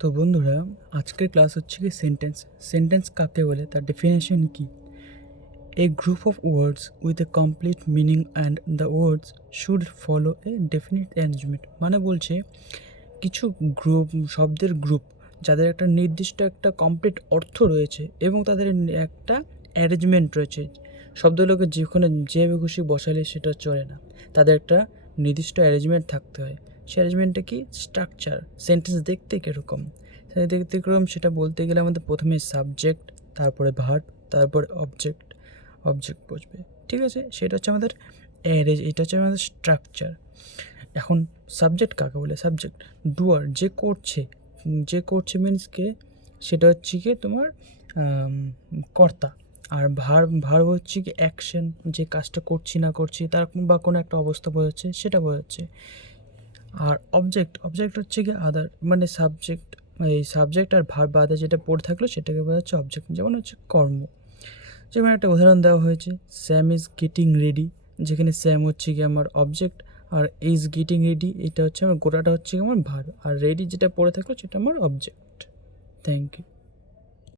তো বন্ধুরা, আজকের ক্লাস হচ্ছে কি সেন্টেন্স। সেন্টেন্স কাকে বলে, তার ডেফিনেশন কি? A group of words with a complete meaning and the words should follow a definite arrangement. মানে বলছে কিছু শব্দের গ্রুপ যাদের একটা নির্দিষ্ট একটা কমপ্লিট অর্থ রয়েছে এবং তাদের একটা অ্যারেঞ্জমেন্ট রয়েছে। শব্দগুলোকে যেখানে যেভাবে খুশি বসালে সেটা চলে না, তাদের একটা নির্দিষ্ট অ্যারেঞ্জমেন্ট থাকতে হয়। সেই অ্যারেঞ্জমেন্টটা কি? স্ট্রাকচার। সেন্টেন্স দেখতে কীরকম, সেটা দেখতে কীরকম সেটা বলতে গেলে আমাদের প্রথমে সাবজেক্ট, তারপরে ভার্ব, তারপরে অবজেক্ট বসবে। ঠিক আছে, সেটা হচ্ছে আমাদের এটা হচ্ছে আমাদের স্ট্রাকচার। এখন সাবজেক্ট কাকে বলে? সাবজেক্ট ডুয়ার, যে করছে মিনস কে, সেটা হচ্ছে কি তোমার কর্তা। আর ভার্ব হচ্ছে কি অ্যাকশন, যে কাজটা করছি না করছি তার বা কোনো একটা অবস্থা বোঝাচ্ছে, সেটা বোঝাচ্ছে। আর অবজেক্ট হচ্ছে কি আদার, মানে সাবজেক্ট আর ভার্ব বাদে যেটা পড়ে থাকলো সেটাকে বোঝাচ্ছে অবজেক্ট। যেমন হচ্ছে কর্ম। যেমন একটা উদাহরণ দেওয়া হয়েছে, স্যাম ইজ গেটিং রেডি, যেখানে স্যাম হচ্ছে কি আমার অবজেক্ট, আর ইজ গেটিং রেডি এটা হচ্ছে আমার গোটাটা হচ্ছে কি আমার ভার্ব, আর রেডি যেটা পড়ে থাকলো সেটা আমার অবজেক্ট। Thank you.